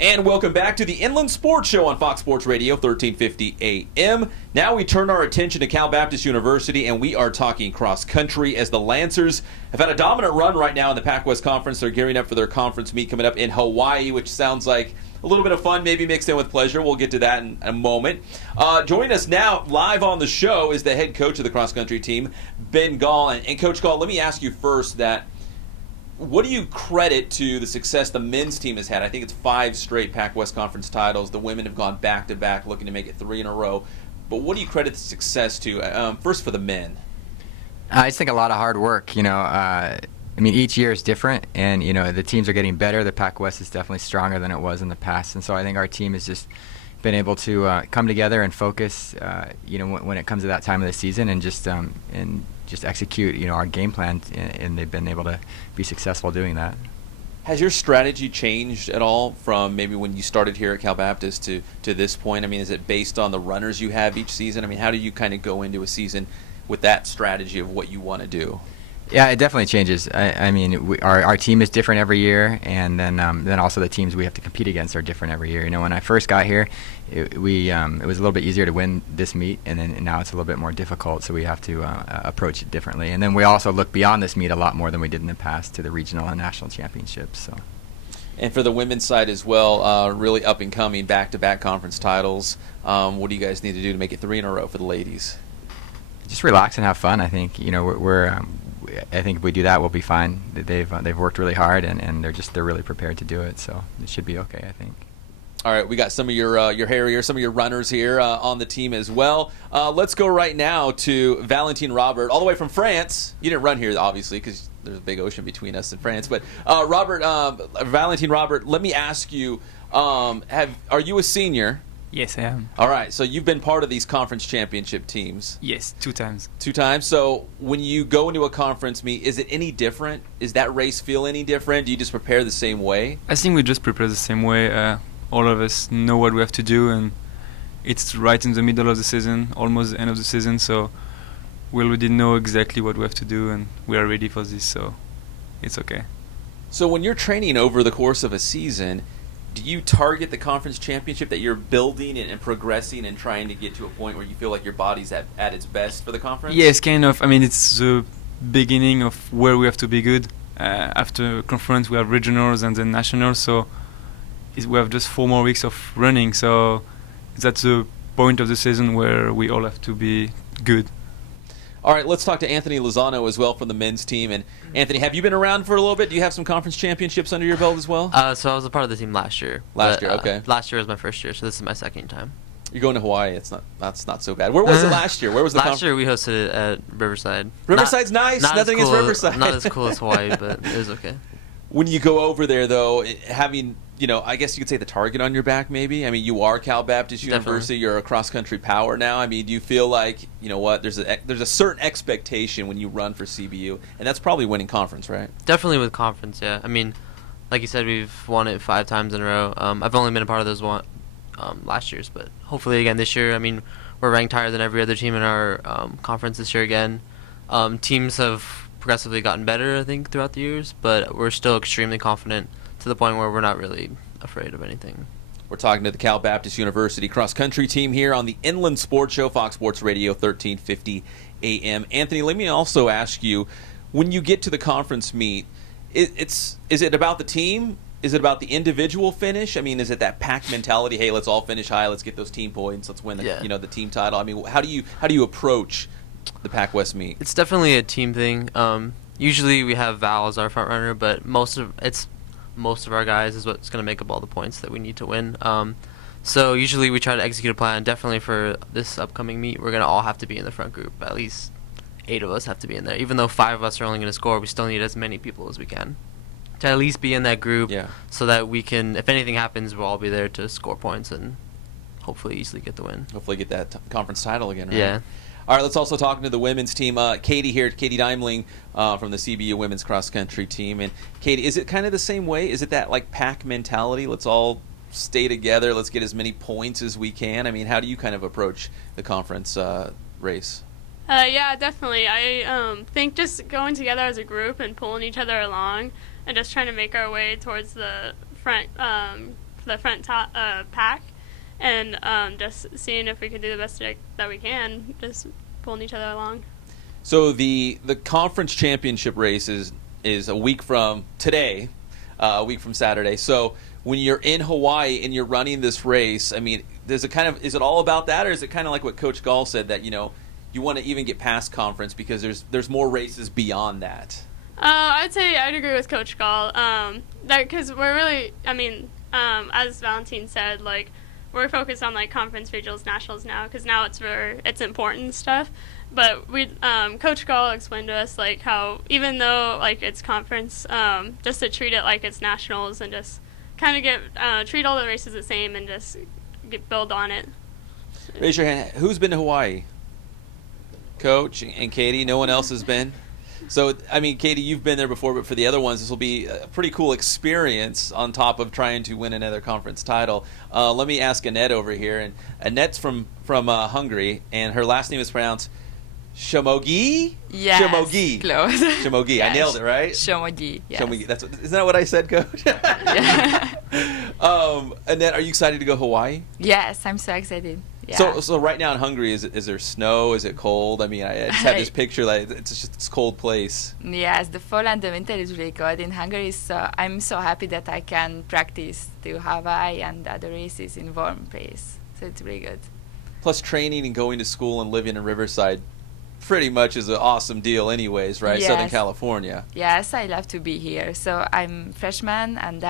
And welcome back to the Inland Sports Show on Fox Sports Radio, 1350 AM. Now we turn our attention to Cal Baptist University, and we are talking cross country as the Lancers have had a dominant run right now in the Pac-West Conference. They're gearing up for their conference meet coming up in Hawaii, which sounds like a little bit of fun, maybe mixed in with pleasure. We'll get to that in a moment. Joining us now live on the show is the head coach of the cross country team, Ben Gall. And Coach Gall, let me ask you first that what do you credit to the success the men's team has had? I think it's 5 straight Pac-West Conference titles. The women have gone back-to-back, looking to make it 3 in a row. But what do you credit the success to? First for the men. I just think a lot of hard work. Each year is different, and, the teams are getting better. The Pac-West is definitely stronger than it was in the past. And so I think our team has just been able to come together and focus, when it comes to that time of the season and just execute, our game plan, and they've been able to be successful doing that. Has your strategy changed at all from maybe when you started here at Cal Baptist to this point? I mean, is it based on the runners you have each season? I mean, how do you kind of go into a season with that strategy of what you want to do? Yeah, it definitely changes. Our team is different every year, and then also the teams we have to compete against are different every year. When I first got here, it was a little bit easier to win this meet, and now it's a little bit more difficult, so we have to approach it differently. And then we also look beyond this meet a lot more than we did in the past to the regional and national championships. So. And for the women's side as well, really up and coming, back-to-back conference titles. What do you guys need to do to make it 3 in a row for the ladies? Just relax and have fun. I think I think if we do that, we'll be fine. They've worked really hard, and they're really prepared to do it. So it should be okay, I think. All right, we got some of your Harriers, some of your runners here on the team as well. Let's go right now to Valentine Robert, all the way from France. You didn't run here, obviously, because there's a big ocean between us and France. But Valentine Robert, let me ask you: are you a senior? Yes, I am. All right, so you've been part of these conference championship teams. Yes, 2 times. 2 times. So when you go into a conference meet, is it any different? Is that race feel any different? Do you just prepare the same way? I think we just prepare the same way. All of us know what we have to do, and it's right in the middle of the season, almost the end of the season, so we already know exactly what we have to do, and we are ready for this, so it's okay. So when you're training over the course of a season, do you target the conference championship that you're building and progressing and trying to get to a point where you feel like your body's at its best for the conference? Yes, kind of. It's the beginning of where we have to be good. After conference, we have regionals and then nationals, so we have just 4 more weeks of running. So that's the point of the season where we all have to be good. All right, let's talk to Anthony Lozano as well from the men's team. And Anthony, have you been around for a little bit? Do you have some conference championships under your belt as well? So I was a part of the team last year. Okay. Last year was my first year, so this is my second time. You're going to Hawaii. That's not so bad. Where was it last year? Where was the last year? We hosted it at Riverside. Riverside's nice. Nothing against Riverside. Not as cool as Hawaii, but it was okay. When you go over there, though, having I guess you could say the target on your back, maybe. I mean, you are Cal Baptist University. You're a cross-country power now. I mean, do you feel like, there's a certain expectation when you run for CBU, and that's probably winning conference, right? Definitely with conference, yeah. I mean, like you said, we've won it 5 times in a row. I've only been a part of those last year's, but hopefully again this year. I mean, we're ranked higher than every other team in our conference this year again. Teams have progressively gotten better, I think, throughout the years, but we're still extremely confident to the point where we're not really afraid of anything. We're talking to the Cal Baptist University cross-country team here on the Inland Sports Show, Fox Sports Radio, 1350 AM. Anthony, let me also ask you, when you get to the conference meet, is it about the team? Is it about the individual finish? I mean, is it that pack mentality? Hey, let's all finish high. Let's get those team points. Let's win the team title. I mean, how do you approach the Pac West meet? It's definitely a team thing. Usually we have Val as our front runner, but most of our guys is what's going to make up all the points that we need to win. So usually we try to execute a plan. Definitely for this upcoming meet, we're going to all have to be in the front group. At least 8 of us have to be in there. Even though 5 of us are only going to score, we still need as many people as we can to at least be in that group, so that we can, if anything happens, we'll all be there to score points and hopefully easily get the win. Hopefully get that conference title again, right? Yeah. All right, let's also talk to the women's team. Katie here, Katie Deimling from the CBU women's cross-country team. And Katie, is it kind of the same way? Is it that like pack mentality? Let's all stay together. Let's get as many points as we can. I mean, how do you kind of approach the conference race? Yeah, definitely. I think just going together as a group and pulling each other along and just trying to make our way towards the front the front pack, and just seeing if we could do the best that we can, just pulling each other along. So the conference championship race is a week from today, a week from Saturday. So when you're in Hawaii and you're running this race, I mean, is it all about that, or is it kind of like what Coach Gall said, that you want to even get past conference because there's more races beyond that? I'd agree with Coach Gall. That because we're really, as Valentine said, like, we're focused on like conference, regionals, nationals now, because now it's important stuff. But Coach Gall explained to us like how even though like it's conference, just to treat it like it's nationals and just kind of treat all the races the same and just build on it. Raise your hand. Who's been to Hawaii? Coach and Katie. No one else has been. So, I mean, Katie, you've been there before, but for the other ones, this will be a pretty cool experience on top of trying to win another conference title. Let me ask Annette over here. And Annette's from Hungary, and her last name is pronounced Shamogi? Yes, Shamogi. close. Shamogi. Yes. I nailed it, right? Shamogi, yes. Shamogi. Isn't that what I said, Coach? Yeah. Annette, are you excited to go Hawaii? Yes, I'm so excited. Yeah. So right now in Hungary, is there snow? Is it cold? I mean, I just have this picture, like it's just this cold place. Yes, the fall and the winter is really cold in Hungary. So I'm so happy that I can practice to Hawaii and other races in warm place. So it's really good. Plus, training and going to school and living in Riverside pretty much is an awesome deal anyways, right? Yes. Southern California. Yes, I love to be here. So I'm freshman and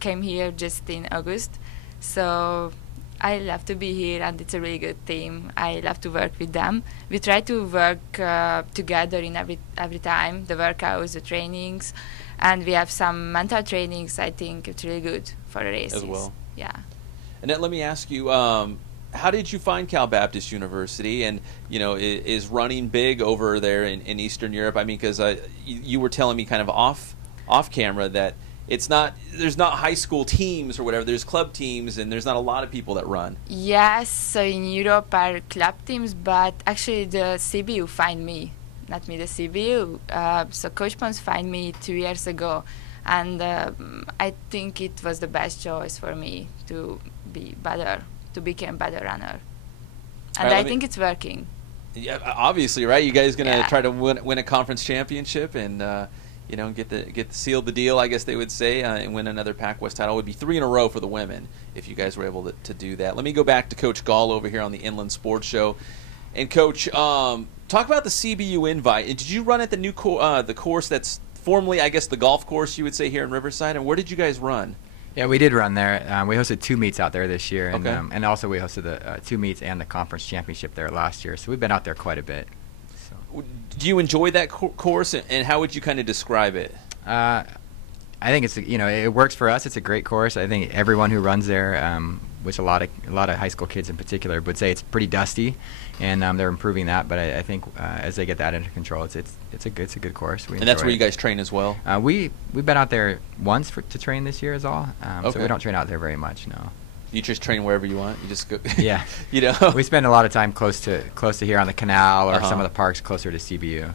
came here just in August. So I love to be here, and it's a really good team. I love to work with them. We try to work together in every time, the workouts, the trainings, and we have some mental trainings. I think it's really good for the races. As well. Yeah. Annette, let me ask you, how did you find Cal Baptist University? And, is running big over there in Eastern Europe? I mean, because you were telling me kind of off camera that there's not high school teams or whatever. There's club teams, and there's not a lot of people that run. Yes, so in Europe are club teams, but actually the CBU find me, not me, the CBU. So Coach Pons find me 2 years ago, and I think it was the best choice for me to become better runner. And I think it's working. Yeah, obviously, right? You guys going to Yeah. try to win a conference championship and get sealed the deal, I guess they would say, and win another Pac-West title. It would be 3 in a row for the women if you guys were able to do that. Let me go back to Coach Gall over here on the Inland Sports Show. And Coach, talk about the CBU invite. And did you run at the new the course that's formerly, I guess, the golf course you would say here in Riverside? And where did you guys run? Yeah, we did run there. We hosted 2 meets out there this year, and Okay. and also we hosted the 2 meets and the conference championship there last year. So we've been out there quite a bit. So. Do you enjoy that course, and how would you kind of describe it? I think it's it works for us. It's a great course. I think everyone who runs there, which a lot of high school kids in particular, would say it's pretty dusty, and they're improving that. But I think as they get that under control, it's a good course. And that's where you guys train as well. We've been out there once to train this year is all. Okay. So we don't train out there very much. No. You just train wherever you want. You just go. Yeah. We spend a lot of time close to here on the canal or some of the parks closer to CBU.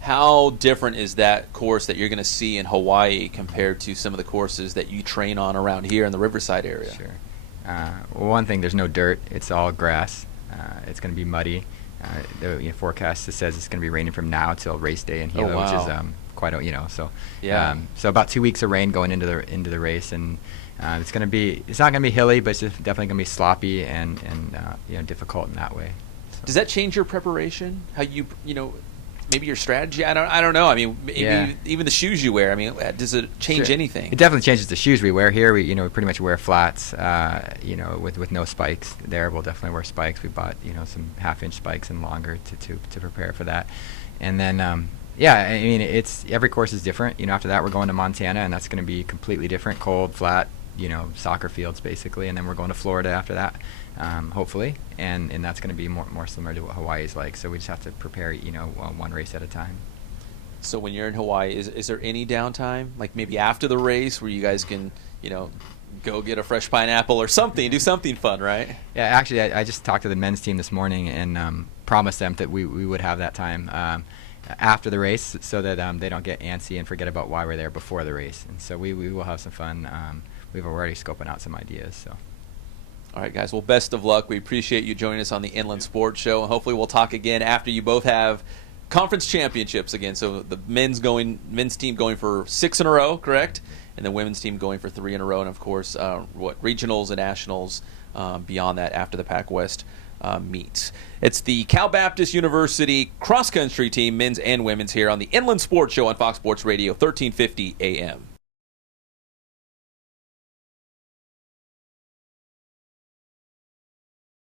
How different is that course that you're going to see in Hawaii compared to some of the courses that you train on around here in the Riverside area? Sure. Well, one thing, there's no dirt. It's all grass. It's going to be muddy. The forecast says it's going to be raining from now till race day in Hilo, wow. which is quite so. Yeah. So about 2 weeks of rain going into the race, and it's not going to be hilly, but it's just definitely going to be sloppy and difficult in that way. So. Does that change your preparation? How maybe your strategy? I don't know. I mean, maybe even the shoes you wear. I mean, does it change anything? It definitely changes the shoes we wear here. We pretty much wear flats. With no spikes. There we'll definitely wear spikes. We bought some 1/2-inch spikes and longer to prepare for that. And then I mean it's every course is different. After that we're going to Montana, and that's going to be completely different, cold, flat. Soccer fields basically, and then we're going to Florida after that, hopefully, and that's going to be more similar to what Hawaii is like. So we just have to prepare, one race at a time. So when you're in Hawaii, is there any downtime, like maybe after the race, where you guys can, go get a fresh pineapple or something, do something fun, right? Yeah, actually, I just talked to the men's team this morning and promised them that we would have that time after the race, so that they don't get antsy and forget about why we're there before the race. And so we will have some fun. we've already scoping out some ideas. So. All right, guys. Well, best of luck. We appreciate you joining us on the Inland Sports Show, and hopefully we'll talk again after you both have conference championships again. So the men's team going for 6 in a row, correct? And the women's team going for 3 in a row, and of course, regionals and nationals beyond that after the Pac West meets. It's the Cal Baptist University cross country team, men's and women's, here on the Inland Sports Show on Fox Sports Radio, 1350 AM.